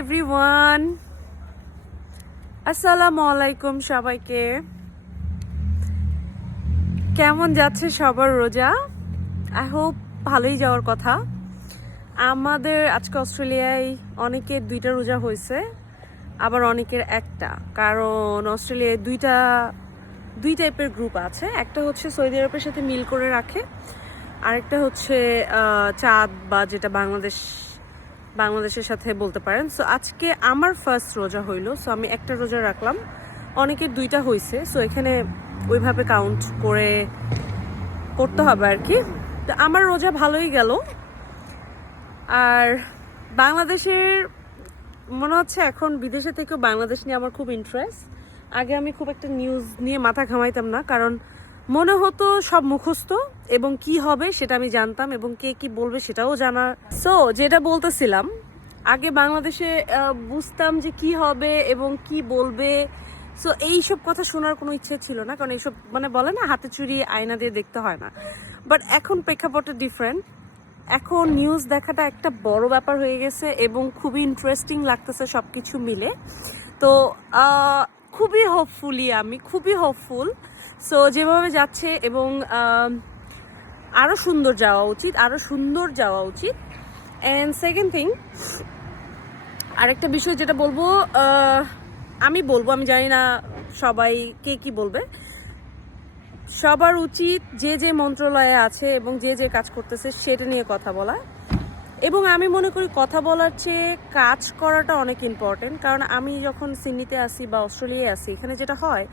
Everyone, আসসালামু আলাইকুম সবাইকে। কেমন যাচ্ছে সবার রোজা? আই হোপ ভালোই যাওয়ার কথা। আমাদের আজকে অস্ট্রেলিয়ায় অনেকের 2টা রোজা হয়েছে, আবার অনেকের একটা, কারণ অস্ট্রেলিয়ায় দুই টাইপের গ্রুপ আছে। একটা হচ্ছে সৌদি আরবের সাথে মিল করে রাখে, আরেকটা হচ্ছে চাঁদ বা যেটা বাংলাদেশের সাথে বলতে পারেন। সো আজকে আমার ফার্স্ট রোজা হইলো, সো আমি একটা রোজা রাখলাম, অনেকের 2টা হয়েছে। সো এখানে ওইভাবে কাউন্ট করতে হবে আর কি। তো আমার রোজা ভালোই গেল। আর বাংলাদেশের মনে হচ্ছে এখন বিদেশে থেকেও বাংলাদেশ নিয়ে আমার খুব ইন্টারেস্ট। আগে আমি খুব একটা নিউজ নিয়ে মাথা ঘামাইতাম না, কারণ মনে হতো সব মুখস্থ এবং কি হবে সেটা আমি জানতাম এবং কে কি বলবে সেটাও জানা। সো যেটা বলতেছিলাম, আগে বাংলাদেশে বুঝতাম যে কি হবে এবং কি বলবে। সো এইসব কথা শোনার কোনো ইচ্ছে ছিল না, কারণ এইসব বলে না হাতে চুরি আয়না দিয়ে দেখতে হয় না। বাট এখন প্রেক্ষাপটে ডিফারেন্ট। এখন নিউজ দেখাটা একটা বড় ব্যাপার হয়ে গেছে এবং খুবই ইন্টারেস্টিং লাগতেছে সব কিছু মিলে। তো আমি খুবই হোপফুল। সো যেভাবে যাচ্ছে এবং আরও সুন্দর যাওয়া উচিত। অ্যান্ড সেকেন্ড থিং, আরেকটা বিষয় যেটা বলবো, আমি জানি না সবাই কে কি বলবে। সবার উচিত যে মন্ত্রণালয়ে আছে এবং যে কাজ করতেছে সেটা নিয়ে কথা বলা। এবং আমি মনে করি কথা বলার চেয়ে কাজ করাটা অনেক ইম্পর্টেন্ট। কারণ আমি যখন সিডনিতে আসি বা অস্ট্রেলিয়ায় আসি, এখানে যেটা হয়,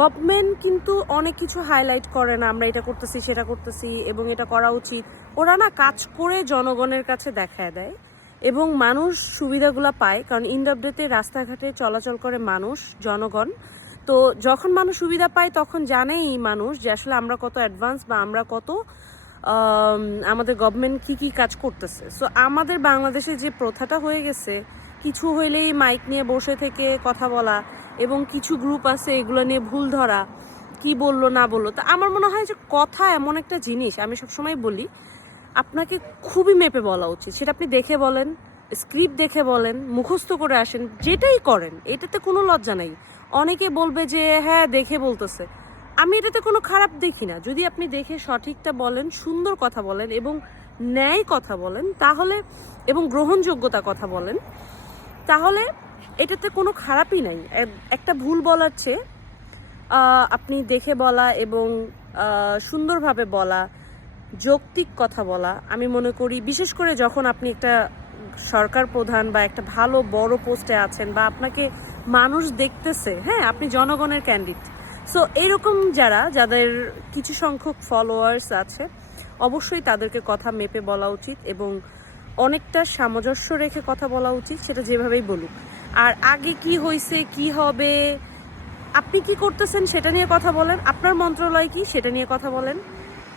গভর্নমেন্ট কিন্তু অনেক কিছু হাইলাইট করে না, আমরা এটা করতেছি সেটা করতেছি এবং এটা করা উচিত। ওরা না কাজ করে জনগণের কাছে দেখায় দেয় এবং মানুষ সুবিধাগুলো পায়। কারণ ইন্ড অফ ডেতে রাস্তাঘাটে চলাচল করে জনগণ। তো যখন মানুষ সুবিধা পায় তখন জানেই মানুষ যে আসলে আমরা কত অ্যাডভান্স বা আমরা কত আমাদের গভর্নমেন্ট কি কাজ করতেছে। সো আমাদের বাংলাদেশে যে প্রথাটা হয়ে গেছে, কিছু হইলেই মাইক নিয়ে বসে থেকে কথা বলা এবং কিছু গ্রুপ আছে এগুলো নিয়ে ভুল ধরা, কি বললো না বললো। তো আমার মনে হয় যে কথা এমন একটা জিনিস, আমি সবসময় বলি, আপনাকে খুবই মেপে বলা উচিত। সেটা আপনি দেখে বলেন, স্ক্রিপ্ট দেখে বলেন, মুখস্থ করে আসেন, যেটাই করেন, এটাতে কোনো লজ্জা নাই। অনেকে বলবে যে হ্যাঁ দেখে বলতেছে, আমি এটাতে কোনো খারাপ দেখি না। যদি আপনি দেখে সঠিকটা বলেন, সুন্দর কথা বলেন এবং ন্যায় কথা বলেন, তাহলে এবং গ্রহণযোগ্যতা কথা বলেন, তাহলে এটাতে কোনো খারাপই নাই। একটা ভুল বলার চেয়ে আপনি দেখে বলা এবং সুন্দরভাবে বলা, যৌক্তিক কথা বলা, আমি মনে করি, বিশেষ করে যখন আপনি একটা সরকার প্রধান বা একটা ভালো বড় পোস্টে আছেন বা আপনাকে মানুষ দেখতেছে, হ্যাঁ আপনি জনগণের ক্যান্ডিডেট। সো এরকম যাদের কিছু সংখ্যক ফলোয়ার্স আছে, অবশ্যই তাদেরকে কথা মেপে বলা উচিত এবং অনেকটা সামঞ্জস্য রেখে কথা বলা উচিত, সেটা যেভাবেই বলুক। আর আগে কি হয়েছে, কি হবে, আপনি কি করতেছেন সেটা নিয়ে কথা বলেন, আপনার মন্ত্রণালয় কি সেটা নিয়ে কথা বলেন,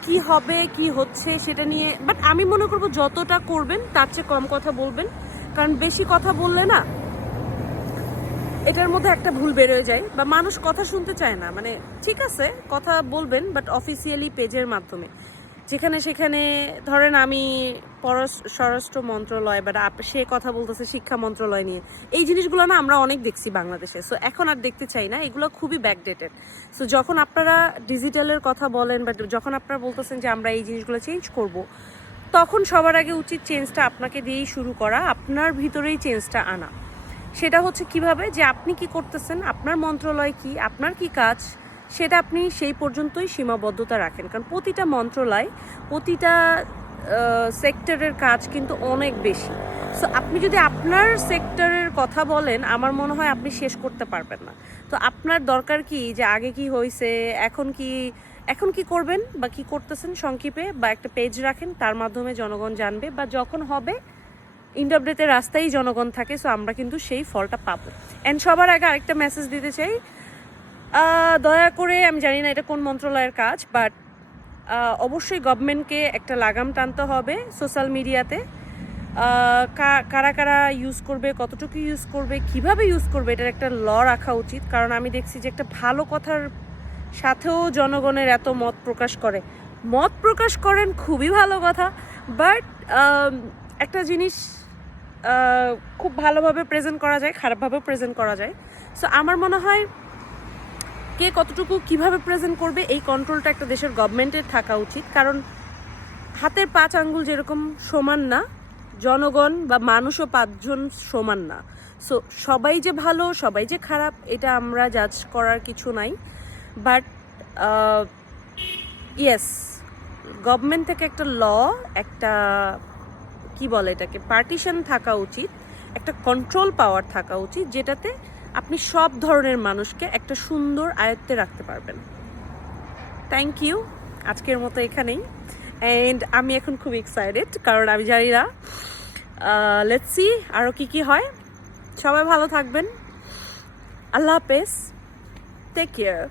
কি হবে কি হচ্ছে সেটা নিয়ে। বাট আমি মনে করবো যতটা করবেন তার চেয়ে কম কথা বলবেন, কারণ বেশি কথা বললে না এটার মধ্যে একটা ভুল বেরোয় যায় বা মানুষ কথা শুনতে চায় না। ঠিক আছে কথা বলবেন, বাট অফিসিয়ালি পেজের মাধ্যমে, যেখানে সেখানে ধরেন আমি স্বরাষ্ট্র মন্ত্রণালয় বা সে কথা বলতেছে শিক্ষা মন্ত্রণালয় নিয়ে, এই জিনিসগুলো না আমরা অনেক দেখছি বাংলাদেশে। সো এখন আর দেখতে চাই না, এগুলো খুবই ব্যাকডেটেড। সো যখন আপনারা ডিজিটালের কথা বলেন বা যখন আপনারা বলতেছেন যে আমরা এই জিনিসগুলো চেঞ্জ করব, তখন সবার আগে উচিত চেঞ্জটা আপনাকে দিয়েই শুরু করা, আপনার ভিতরেই চেঞ্জটা আনা। সেটা হচ্ছে কিভাবে, যে আপনি কি করতেছেন, আপনার মন্ত্রণালয় কি, আপনার কি কাজ, সেটা আপনি সেই পর্যন্তই সীমাবদ্ধতা রাখেন। কারণ প্রতিটা মন্ত্রণালয়, প্রতিটা সেক্টরের কাজ কিন্তু অনেক বেশি। সো আপনি যদি আপনার সেক্টরের কথা বলেন, আমার মনে হয় আপনি শেষ করতে পারবেন না। তো আপনার দরকার কি যে আগে কি হয়েছে, এখন কি করবেন বা কি করতেছেন সংক্ষেপে বা একটা পেজ রাখেন, তার মাধ্যমে জনগণ জানবে বা যখন হবে ইন্ড অফ ডেতে রাস্তায় জনগণ থাকে। সো আমরা কিন্তু সেই ফলটা পাবো। অ্যান্ড সবার আগে আরেকটা মেসেজ দিতে চাই, দয়া করে, আমি জানি না এটা কোন মন্ত্রণালয়ের কাজ, বাট অবশ্যই গভর্নমেন্টকে একটা লাগাম টানতে হবে সোশ্যাল মিডিয়াতে। কারা কারা ইউজ করবে, কতটুকু ইউজ করবে, কিভাবে ইউজ করবে, এটার একটা ল রাখা উচিত। কারণ আমি দেখছি যে একটা ভালো কথার সাথেও জনগণের এত মত প্রকাশ করেন, খুবই ভালো কথা। বাট একটা জিনিস খুব ভালোভাবে প্রেজেন্ট করা যায়, খারাপভাবেও প্রেজেন্ট করা যায়। সো আমার মনে হয় কে কতটুকু কিভাবে প্রেজেন্ট করবে এই কন্ট্রোলটা একটা দেশের গভর্নমেন্টের থাকা উচিত। কারণ হাতের 5 আঙ্গুল যেরকম সমান না, জনগণ বা মানুষও 5 জন সমান না। সো সবাই যে ভালো সবাই যে খারাপ এটা আমরা জাজ করার কিছু নাই। বাট ইয়েস, গভর্নমেন্ট থেকে একটা ল, একটা কি বলে এটাকে, পার্টিশন থাকা উচিত, একটা কন্ট্রোল পাওয়ার থাকা উচিত, যেটাতে আপনি সব ধরনের মানুষকে একটা সুন্দর আয়ত্তে রাখতে পারবেন। থ্যাংক ইউ, আজকের মতো এখানেই। অ্যান্ড আমি এখন খুব এক্সাইটেড, কারণ আমি জানি না, লেটস সি আরও কি হয়। সবাই ভালো থাকবেন, আল্লাহ হাফেজ, টেক কেয়ার।